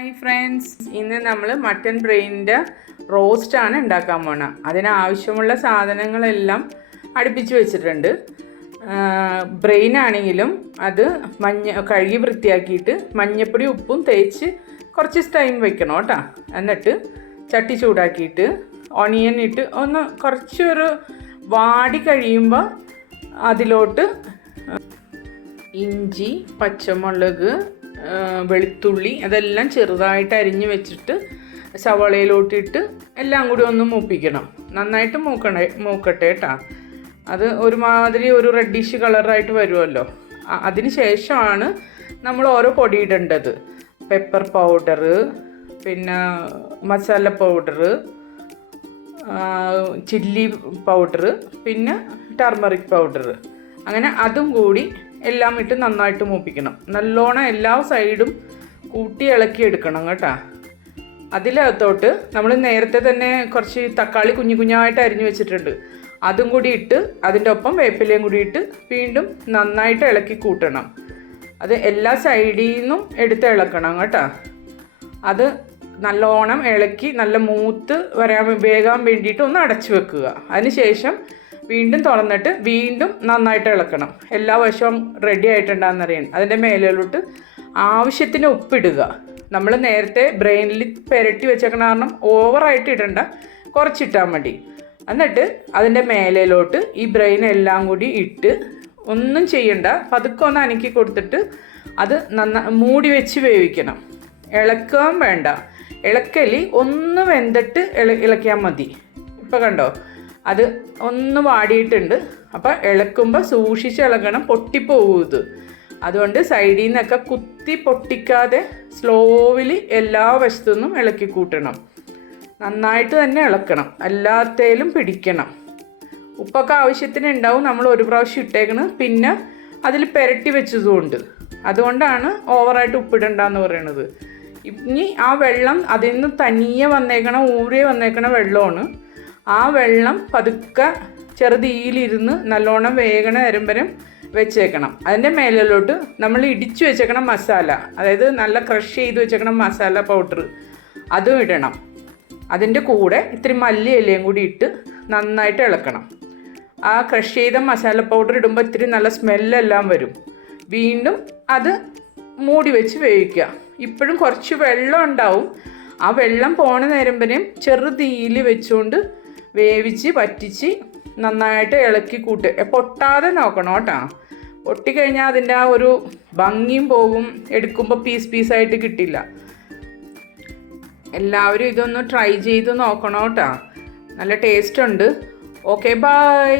Hi friends, ഇന്ന് നമ്മൾ mutton ബ്രെയിനിൻ്റെ റോസ്റ്റാണ് ഉണ്ടാക്കാൻ പോണത്. അതിനാവശ്യമുള്ള സാധനങ്ങളെല്ലാം അടുപ്പിച്ച് വെച്ചിട്ടുണ്ട്. ബ്രെയിൻ ആണെങ്കിലും അത് കഴുകി വൃത്തിയാക്കിയിട്ട് മഞ്ഞപ്പൊടി ഉപ്പും തേച്ച് കുറച്ച് ടൈം വെക്കണം കേട്ടോ. എന്നിട്ട് ചട്ടി ചൂടാക്കിയിട്ട് ഓണിയൻ ഇട്ട് ഒന്ന് കുറച്ചൊരു വാടി കഴിയുമ്പോൾ അതിലോട്ട് ഇഞ്ചി, പച്ചമുളക്, വെളുത്തുള്ളി അതെല്ലാം ചെറുതായിട്ട് അരിഞ്ഞ് വെച്ചിട്ട് സവാളയിലോട്ടിട്ട് എല്ലാം കൂടി ഒന്ന് മൂപ്പിക്കണം. നന്നായിട്ട് മൂക്കട്ടെ കേട്ടോ. അത് ഒരുമാതിരി ഒരു റെഡിഷ് കളറായിട്ട് വരുമല്ലോ. അതിന് ശേഷമാണ് നമ്മൾ ഓരോ പൊടി ഇടേണ്ടത്. പെപ്പർ പൗഡർ, പിന്നെ മസാല പൗഡർ, ചില്ലി പൗഡർ, പിന്നെ ടർമറിക് പൗഡർ, അങ്ങനെ അതും കൂടി എല്ലാം ഇട്ട് നന്നായിട്ട് മൂപ്പിക്കണം. നല്ലോണം എല്ലാ സൈഡും കൂട്ടി ഇളക്കി എടുക്കണം കേട്ടോ. അതിലകത്തോട്ട് നമ്മൾ നേരത്തെ തന്നെ കുറച്ച് തക്കാളി കുഞ്ഞു കുഞ്ഞായിട്ട് അരിഞ്ഞു വെച്ചിട്ടുണ്ട്. അതും കൂടി ഇട്ട് അതിൻ്റെ ഒപ്പം വേപ്പിലയും കൂടി ഇട്ട് വീണ്ടും നന്നായിട്ട് ഇളക്കി കൂട്ടണം. അത് എല്ലാ സൈഡിൽ നിന്നും എടുത്ത് ഇളക്കണം കേട്ടോ. അത് നല്ലോണം ഇളക്കി നല്ല മൂത്ത് വേകാൻ വേണ്ടിയിട്ട് ഒന്ന് അടച്ചു വെക്കുക. അതിന് ശേഷം വീണ്ടും തുറന്നിട്ട് വീണ്ടും നന്നായിട്ട് ഇളക്കണം. എല്ലാ വശവും റെഡി ആയിട്ടുണ്ടാകുന്നറിയണം. അതിൻ്റെ മേലോട്ട് ആവശ്യത്തിന് ഉപ്പിടുക. നമ്മൾ നേരത്തെ ബ്രെയിനിൽ പുരട്ടി വെച്ചേക്കണ കാരണം ഓവറായിട്ട് ഇടണ്ട, കുറച്ചിട്ടാൽ മതി. എന്നിട്ട് അതിൻ്റെ മേലോട്ട് ഈ ബ്രെയിൻ എല്ലാം കൂടി ഇട്ട് ഒന്നും ചെയ്യണ്ട, പതുക്കെ ഒന്ന് അനക്കി കൊടുത്തിട്ട് അത് മൂടി വെച്ച് വേവിക്കണം. ഇളക്കാൻ വേണ്ട, ഇളക്കലി ഒന്ന് വെന്തിട്ട് ഇളക്കിയാൽ മതി. ഇപ്പോൾ കണ്ടോ, അത് ഒന്ന് വാടിയിട്ടുണ്ട്. അപ്പോൾ ഇളക്കുമ്പോൾ സൂക്ഷിച്ച് ഇളകണം, പൊട്ടിപ്പോകും ഇത്. അതുകൊണ്ട് സൈഡിൽ നിന്നൊക്കെ കുത്തി പൊട്ടിക്കാതെ സ്ലോവിൽ എല്ലാ വശത്തു നിന്നും ഇളക്കി കൂട്ടണം. നന്നായിട്ട് തന്നെ ഇളക്കണം, എല്ലാത്തേലും പിടിക്കണം. ഉപ്പൊക്കെ ആവശ്യത്തിന് ഉണ്ടാവും. നമ്മൾ ഒരു പ്രാവശ്യം ഇട്ടേക്കണ്, പിന്നെ അതിൽ പുരട്ടി വെച്ചതുകൊണ്ട്. അതുകൊണ്ടാണ് ഓവറായിട്ട് ഉപ്പിടണ്ടെന്ന് പറയണത്. ഇനി ആ വെള്ളം അതിൽ നിന്ന് തനിയെ ഊറിയെ വന്നേക്കണ വെള്ളമാണ്. ആ വെള്ളം പതുക്കെ ചെറുതീയിലിരുന്ന് നല്ലോണം വേഗണ നേരം വരെ വെച്ചേക്കണം. അതിൻ്റെ മേലോട്ട് നമ്മൾ ഇടിച്ചു വെച്ചേക്കണം മസാല, അതായത് നല്ല ക്രഷ് ചെയ്ത് വെച്ചേക്കണം മസാല പൗഡർ, അതും ഇടണം. അതിൻ്റെ കൂടെ ഇത്തിരി മല്ലി ഇലയും കൂടി ഇട്ട് നന്നായിട്ട് ഇളക്കണം. ആ ക്രഷ് ചെയ്ത മസാല പൗഡർ ഇടുമ്പോൾ ഇത്തിരി നല്ല സ്മെല്ലെല്ലാം വരും. വീണ്ടും അത് മൂടി വെച്ച് വേവിക്കുക. ഇപ്പോഴും കുറച്ച് വെള്ളം ഉണ്ടാവും. ആ വെള്ളം പോണ നേരം വരെയും ചെറുതീയിൽ വെച്ചുകൊണ്ട് വേവിച്ച് വറ്റിച്ച് നന്നായിട്ട് ഇളക്കി കൂട്ട്. പൊട്ടാതെ നോക്കണം കേട്ടോ. പൊട്ടിക്കഴിഞ്ഞാൽ അതിൻ്റെ ആ ഒരു ഭംഗിയും പോകും, എടുക്കുമ്പോൾ പീസായിട്ട് കിട്ടില്ല. എല്ലാവരും ഇതൊന്ന് ട്രൈ ചെയ്ത് നോക്കണം കേട്ടോ. നല്ല ടേസ്റ്റ് ഉണ്ട്. Okay, by.